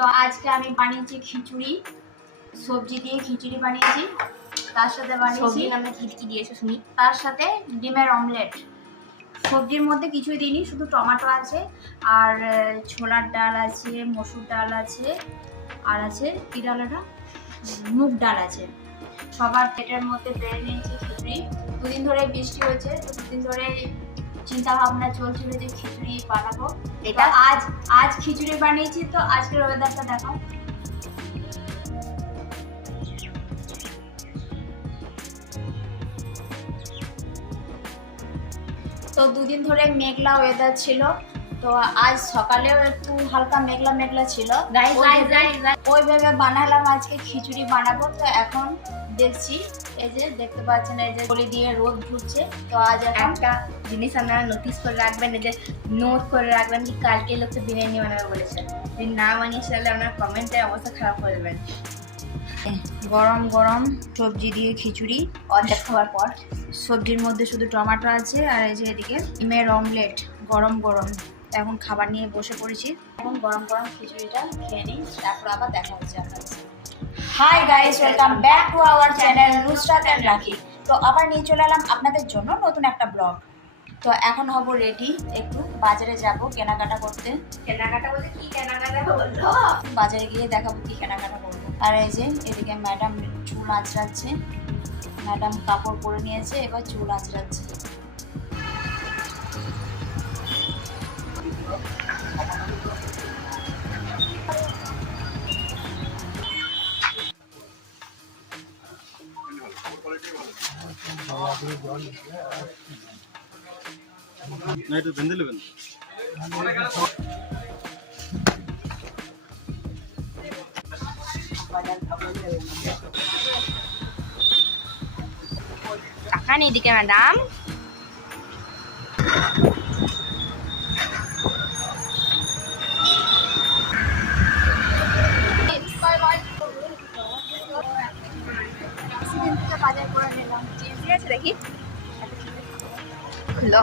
তো আজকে আমি বানিয়েছি খিচুড়ি, সবজি দিয়ে খিচুড়ি বানিয়েছি। তার সাথে বানিয়েছি নামে কি দিয়েছো শুনি। তার সাথে ডিমের অমলেট। সবজির মধ্যে কিছুই দিইনি, শুধু টমেটো আছে আর ছোলার ডাল আছে, মসুর ডাল আছে, আর আছে কি ডাল, এটা মুগ ডাল আছে। সবার পেটের মধ্যে বেড়ে নিয়েছি খিচুড়ি। দুদিন ধরে বৃষ্টি হয়েছে, তো দুদিন ধরে চিন্তা ভাবনা চলছিল যে খিচুড়ি বানাবো। এটা আজ খিচুড়ি বানিয়েছি। তো আজকের ওয়েদারটা দেখো। তো দুদিন ধরে মেঘলা ওয়েদার ছিল, তো আজ সকালেও একটু হালকা মেঘলা মেঘলা ছিল। ওই ভেবে বানালাম আজকে খিচুড়ি বানাবো। তো এখন দেখছি, এই যে দেখতে পাচ্ছেন, এই যে গলি দিয়ে রোদ ঢুকছে। তো আজ একটা জিনিস আপনারা নোটিস করে রাখবেন, এই যে নোট করে রাখবেন কি কালকে লোককে বিরিয়ানি বানাবে বলেছে। যদি না বানিয়ে তাহলে আপনার কমেন্টে অবস্থা খারাপ করে দেবেন। গরম গরম সবজি দিয়ে খিচুড়ি, অর্ধেক খাওয়ার পর সবজির মধ্যে শুধু টমেটো আছে, আর এই যে এদিকে ডিমের অমলেট গরম গরম। এখন খাবার নিয়ে বসে পড়েছি। এখন গরম গরম খিচুড়িটা খেয়ে নিই, তারপর আবার দেখা হচ্ছে আপনাদের সাথে। Hi guys, welcome back to our channel Nusrat and Rakhi. তো আবার নিয়ে চলে এলাম আপনাদের জন্য নতুন একটা ব্লগ। তো এখন হব রেডি, একটু বাজারে যাব কেনাকাটা করতে। কেনাকাটা বলতে কি কেনাকাটা বললো? বাজারে গিয়ে দেখাবো কি কেনাকাটা করবো। আর এই যে এদিকে ম্যাডাম চুল আঁচড়াচ্ছে, ম্যাডাম কাপড় পরে নিয়েছে, এবার চুল আঁচড়াচ্ছে। না একটু বেঁধে নেবেন। টাকা নেই দিকে ম্যাডাম। বাজার করে নিলাম, ঠিক আছে দেখি খুলো।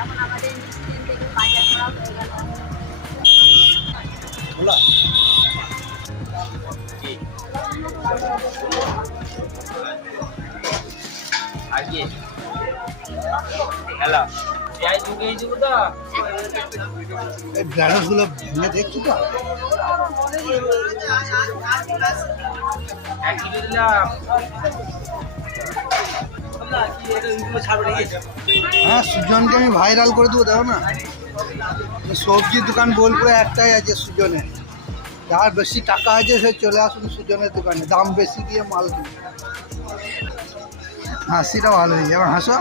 এখন আমাদের নিচদিন থেকে বাজার করা হয়ে গেল। ঢ্যাঁড়সগুলো ভেঙে দেখছি তো। হ্যাঁ, সুজনকে আমি ভাইরাল করে দেবো, দেখো না। সবজির দোকান বোলপুরে একটাই আছে, সুজনে। যার বেশি টাকা আছে সে চলে আসুন সুজনের দোকানে, দাম বেশি দিয়ে মাল কিনে। হাসিটা ভালো হয়েছে, এবার হাসো।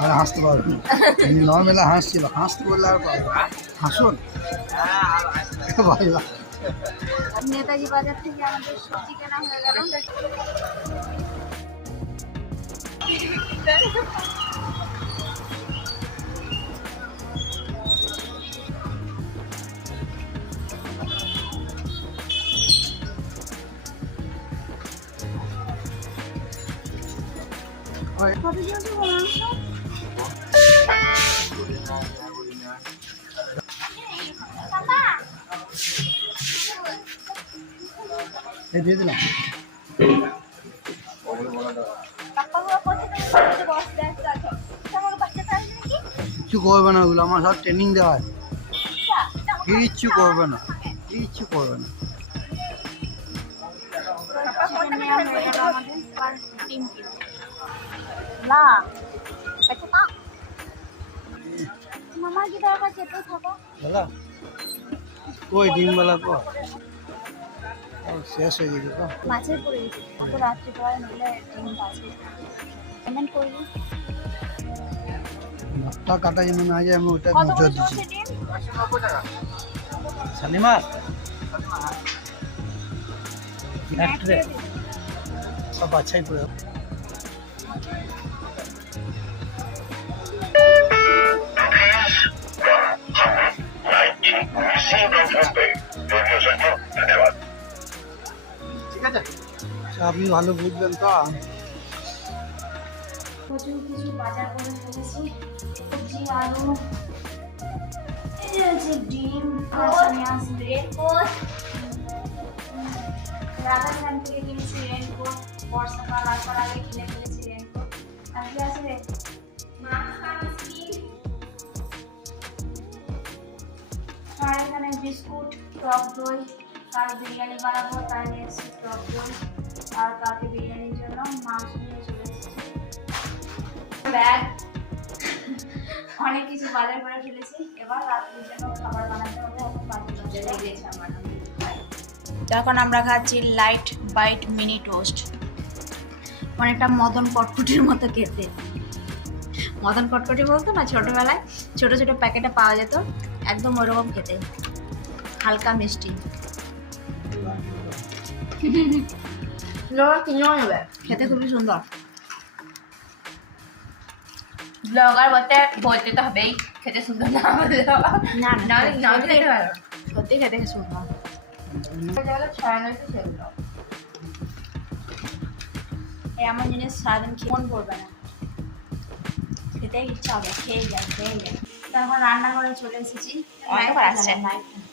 আর হাসতে পারবে, নর্মাল হাসছিল, হাসতে বললে আর পারবে। হাসুন ভাই। নেতাজি বাজার থেকে আমাদের সবজি কেনা হয়ে গেল। এই দিয়ে দিলাম। কিচ্ছু করবে না, ওগুলো আমার সব ট্রেনিং দেওয়া হয়। কিচ্ছু করবে না, কিচ্ছু করবে না। চিকেন নেওয়া হয়ে গেল আমাদের, আর 3 কিলো। মামা কি দরকার, চেপে থাকো। বলা কই ডিমবালা কো শেষ হয়ে গেছে তো। মাছের পড়ে গেছে, এত রাত্রি পরে নিলে ডিম আছে। পেমেন্ট করবি মশলা কাটা যেমন না যায়, আমি ওটা কত নজর করে দিচ্ছি। চলছে ডিম? শালিমা এক ট্রে সব বাছাই করে। আপনি ভালো বুঝবেন তো। প্রচুর কিছু বাজার করে ফেলেছি, সবজি, আলু, এই যে হচ্ছে ডিম, পেঁয়াজ, রেনকোট, রাধাখান থেকে কিনেছি রেনকোট, বর্ষাকাল আসার আগে কিনে ফেলেছি রেনকোট। আর কি আছে রে? আর এখানে বিস্কুট, টক দই, কাল বিরিয়ানি বানাবো তাই নিয়ে এসেছি টক দই, আর কালকে বিরিয়ানির জন্য মাংস নিয়ে চলে এসেছি। ব্যাগ, অনেক কিছু বাজার করে ফেলেছি। এবার রাত্রির জন্য খাবার বানাতে হবে। এখন বাজে লেগেছে আমার। এখন আমরা খাচ্ছি লাইট বাইট মিনি টোস্ট, অনেকটা মদন কটকটির মতো খেতে। মদন কটকটি বলতো না ছোটবেলায়, ছোট ছোট প্যাকেটে পাওয়া যেত, একদম ওইরকম খেতে, হালকা মিষ্টি, খেতে খুবই সুন্দর। ব্লগার বলতে তো হবেই খেতে সুন্দর না হলে না না না খেতে পারো। সত্যি খেতে সুন্দর। এমন জিনিস সারাদিন খেয়ে মন পড়বে না, খেতে ইচ্ছা হবে, খেয়ে যায় খেয়ে যায়। তখন রান্নাঘরে চলে এসেছি, অন্ধকার আসছে।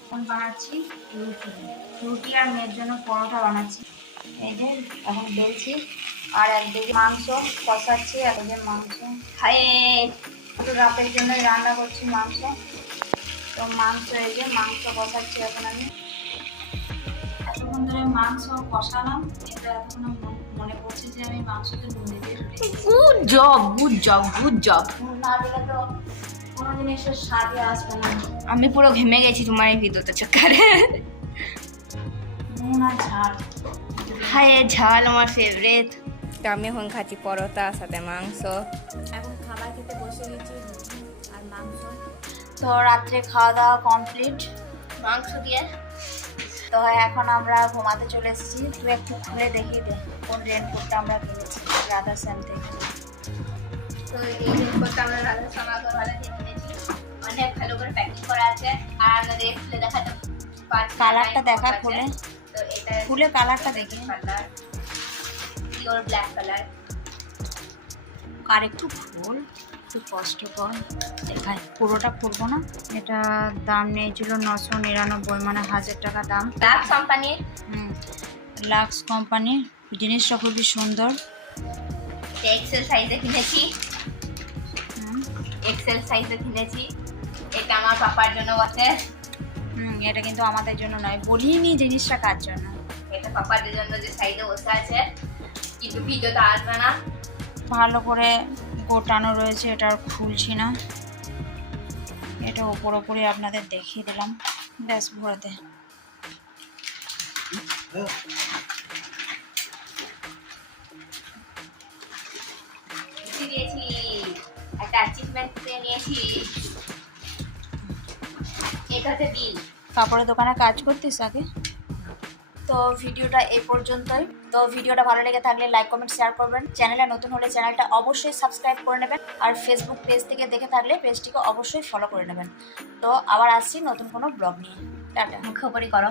এখন বানাচ্ছি রুটি, রুটি আর মেয়ের জন্য পরোটা বানাচ্ছি। এই যে এখন বেলছি, আর একদিকে মাংস কষাচ্ছি, একদিকে মাংস খাইয়ে শুধু রাতের জন্য রান্না করছি মাংস। তো মাংস, এই যে মাংস কষাচ্ছি এখন আমি। এতক্ষণ ধরে মাংস কষালাম, এটা এতক্ষণ মনে পড়ছে যে আমি মাংসতে নুন দিয়ে good job good job good job. নুন না দিলে তো কোনো জিনিসের স্বাদই আসবে না। আমি পুরো ঘেমে গেছি তোমার এই ভিডিওতে চক্করে। নুন আর ঝাল। হায় ঝাল আমার ফেভারিট। তো আমি এখন খাচ্ছি পরোটা সাথে মাংস। এখন খাবার খেতে বসে গেছি, রুটি আর মাংস। তো রাত্রে খাওয়া দাওয়া কমপ্লিট মাংস দিয়ে। তো এখন আমরা ঘুমাতে চলে এসেছি। তুই একটু খুলে দেখিয়ে দে কোন রেনকোটটা আমরা কিনেছি রাধা শ্যাম থেকে। তো এই রেনকোটটা আমরা রাধা সমাগম ভালো দিয়ে কিনেছি, অনেক ভালো করে প্যাকিং করা আছে। আর আমাদের খুলে দেখাতে কালারটা দেখা খুলে, তো এটা খুলে কালারটা দেখি। Colour pure black colour. আর একটু ফুল, একটু কষ্ট কর দেখায়, পুরোটা খুলবো না। এটা দাম নিয়েছিল 999, মানে 1000 টাকা দাম। লাক্স কোম্পানির। লাক্স কোম্পানির, জিনিসটা খুবই সুন্দর। এক্সেল সাইজে কিনেছি, এক্সেল সাইজে কিনেছি। এটা আমার পাপার জন্য বটে। এটা কিন্তু আমাদের জন্য নয়, বলিনি জিনিসটা কার জন্য। এটা পাপাদের জন্য যে সাইডে বসে আছে, কিন্তু ভিডিওটা আসবে না। ভালো করে গোটানো রয়েছে, এটা আর খুলছি না। এটা ওপরে আপনাদের দেখিয়ে দিলাম, ব্যাস ভরে দে। দিয়েছি একটা অ্যাচিভমেন্ট পেয়ে নিয়েছি। এটা হচ্ছে বিল। কাপড়ের দোকানে কাজ করতিস আগে? তো ভিডিওটা এই পর্যন্তই। তো ভিডিওটা ভালো লেগে থাকলে লাইক কমেন্ট শেয়ার করবেন। চ্যানেলে নতুন হলে চ্যানেলটা অবশ্যই সাবস্ক্রাইব করে নেবেন, আর ফেসবুক পেজ থেকে দেখে থাকলে পেজটিকে অবশ্যই ফলো করে নেবেন। তো আবার আসছি নতুন কোনো ব্লগ নিয়ে। টাটা। মুখে উপরই করো।